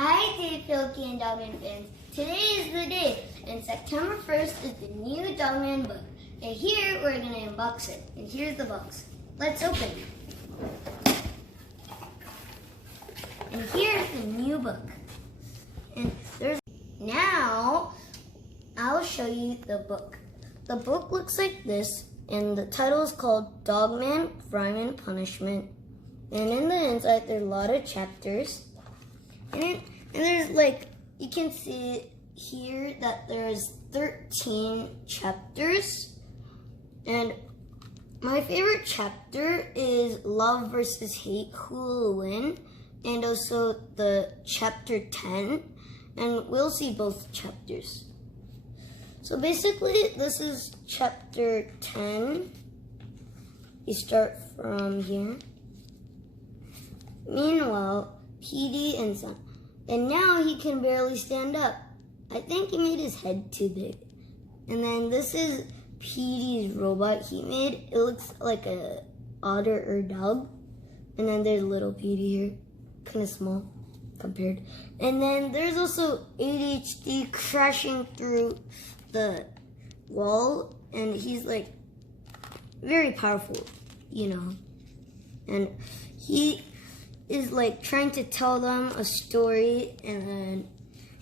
Hi, Dave, Pilkey, and Dogman fans. Today is the day, and September 1st is the new Dogman book. And here we're going to unbox it. And here's the box. Let's open it. And here's the new book. And now I'll show you the book. The book looks like this, and the title is called Dogman, Grime, and Punishment. And in the inside, there's a lot of chapters. And there's you can see here that there's 13 chapters. And my favorite chapter is Love versus Hate, Who Will Win? And also the chapter 10. And we'll see both chapters. So basically, this is chapter 10. You start from here. Meanwhile, PD and son. And now he can barely stand up. I think he made his head too big. And then this is PD's robot he made. It looks like a otter or dog. And then there's little PD here. Kind of small compared. And then there's also ADHD crashing through the wall. And he's very powerful, And he is trying to tell them a story, and then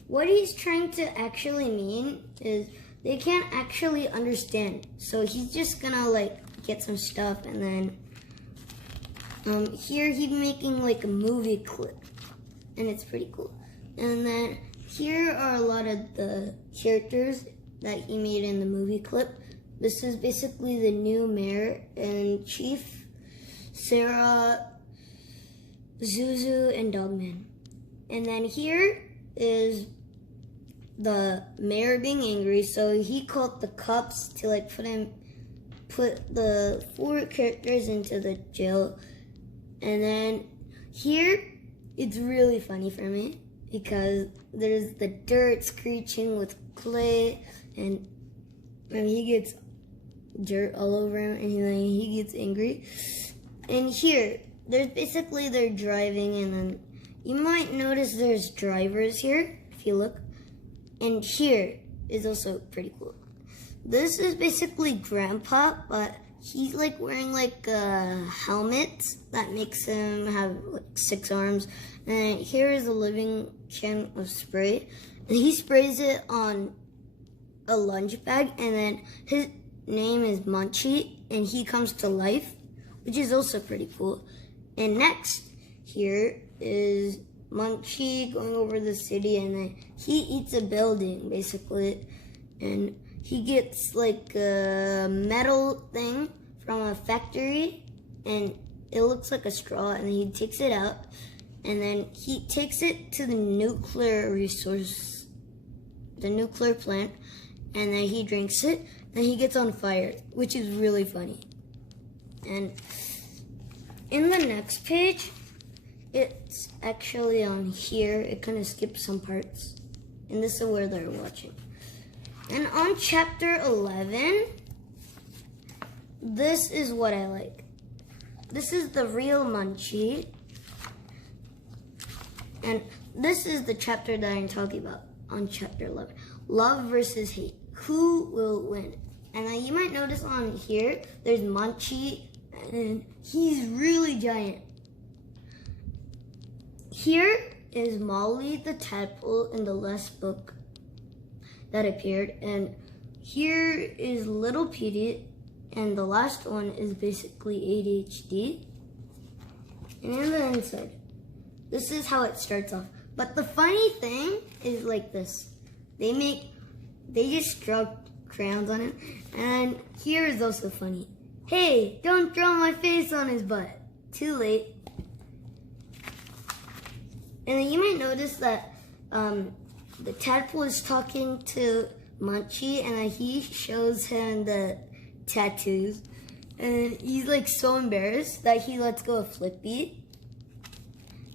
what he's trying to actually mean is they can't actually understand. So he's just gonna get some stuff, and then here he's making a movie clip, and it's pretty cool. And then here are a lot of the characters that he made in the movie clip. This is basically the new mayor and chief, Sarah, Zuzu, and Dogman. And then here is the mayor being angry, so he called the cops to put the 4 characters into the jail. And then here it's really funny for me because there's the dirt screeching with clay, and he gets dirt all over him, and he gets angry. And here there's basically they're driving, and then you might notice there's drivers here if you look. And here is also pretty cool. This is basically Grandpa, but he's wearing a helmet that makes him have 6 arms. And here is a living can of spray, and he sprays it on a lunch bag, and then his name is Munchie, and he comes to life, which is also pretty cool. And next, here is Munchie going over the city, and then he eats a building, basically. And he gets a metal thing from a factory, and it looks like a straw, and then he takes it out, and then he takes it to the nuclear plant, and then he drinks it, and he gets on fire, which is really funny. And in the next page, it's actually on here. It kind of skips some parts. And this is where they're watching. And on chapter 11, this is what I like. This is the real Munchie. And this is the chapter that I'm talking about on chapter 11. Love versus Hate. Who will win? And then you might notice on here, there's Munchie, and he's really giant. Here is Molly the tadpole in the last book that appeared, and here is little Petey, and the last one is basically ADHD. And in the inside, this is how it starts off. But the funny thing is this. They just draw crayons on it, and here is also funny. Hey, don't draw my face on his butt. Too late. And then you might notice that the tadpole is talking to Munchie, and then he shows him the tattoos. And he's so embarrassed that he lets go of Flippy.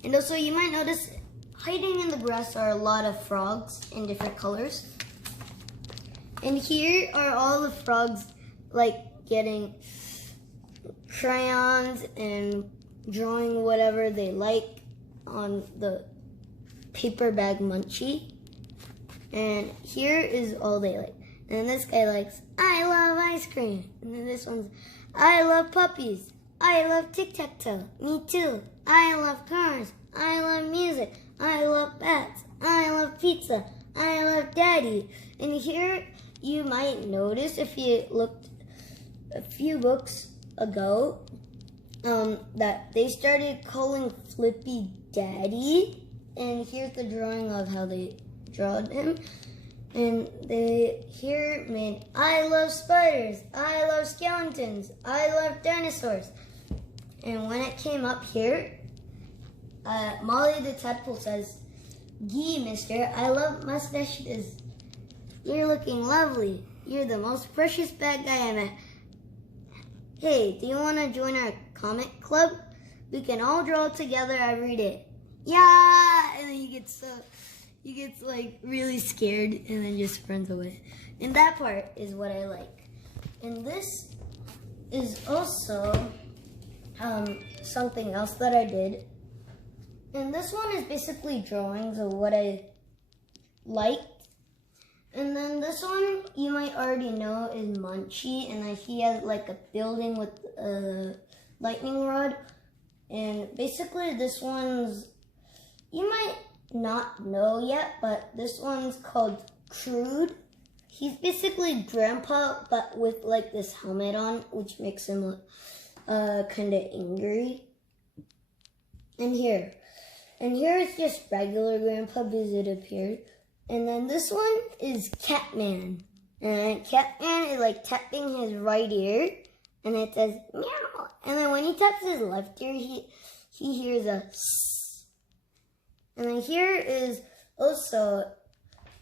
And also you might notice hiding in the grass are a lot of frogs in different colors. And here are all the frogs getting crayons and drawing whatever they like on the paper bag munchie. And here is all they like. And then this guy likes, I love ice cream. And then this one's, I love puppies. I love tic-tac-toe. Me too. I love cars. I love music. I love bats. I love pizza. I love daddy. And here you might notice, if you looked a few books ago, that they started calling Flippy Daddy. And here's the drawing of how they drawed him. And they here made, I love spiders. I love skeletons. I love dinosaurs. And when it came up here, Molly the Tadpole says, Gee, mister, I love mustaches. You're looking lovely. You're the most precious bad guy I met. Hey, do you want to join our comic club? We can all draw together every day. Yeah! And then he gets like really scared and then just runs away. And that part is what I like. And this is also something else that I did. And this one is basically drawings of what I liked. And then this one, you might already know, is Munchie. And then he has like a building with a lightning rod. And basically this one's, you might not know yet, but this one's called Crude. He's basically Grandpa, but with like this helmet on, which makes him look kind of angry. And here is just regular Grandpa because it appeared. And then this one is Catman. And Catman is like tapping his right ear, and it says meow. And then when he taps his left ear, he hears a sss. And then here is also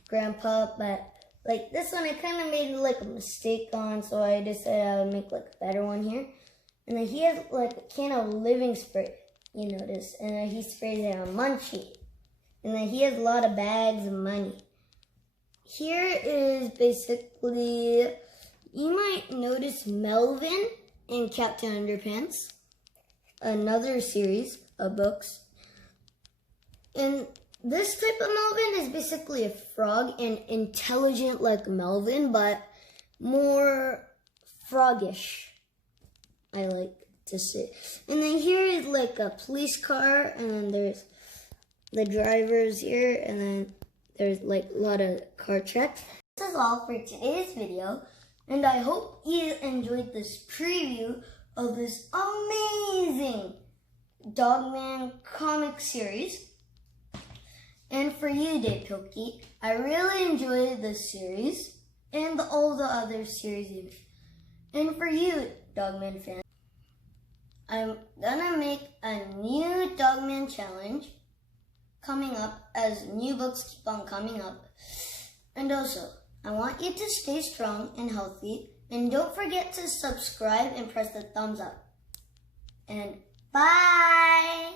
Grandpa, but like this one I kind of made like a mistake on, so I decided I would make like a better one here. And then he has like a can of living spray, you notice, and then he sprays it on Munchie. And then he has a lot of bags of money. Here is basically, you might notice Melvin in Captain Underpants, another series of books. And this type of Melvin is basically a frog and intelligent like Melvin, but more froggish, I like to say. And then here is like a police car, and then there's the drivers here, and then there's like a lot of car tracks. This is all for today's video, and I hope you enjoyed this preview of this amazing Dogman comic series. And for you, Dave Pilkey, I really enjoyed this series and all the other series. And for you, Dogman fan, I'm gonna make a new Dogman challenge coming up as new books keep on coming up. And also, I want you to stay strong and healthy, and don't forget to subscribe and press the thumbs up. And bye!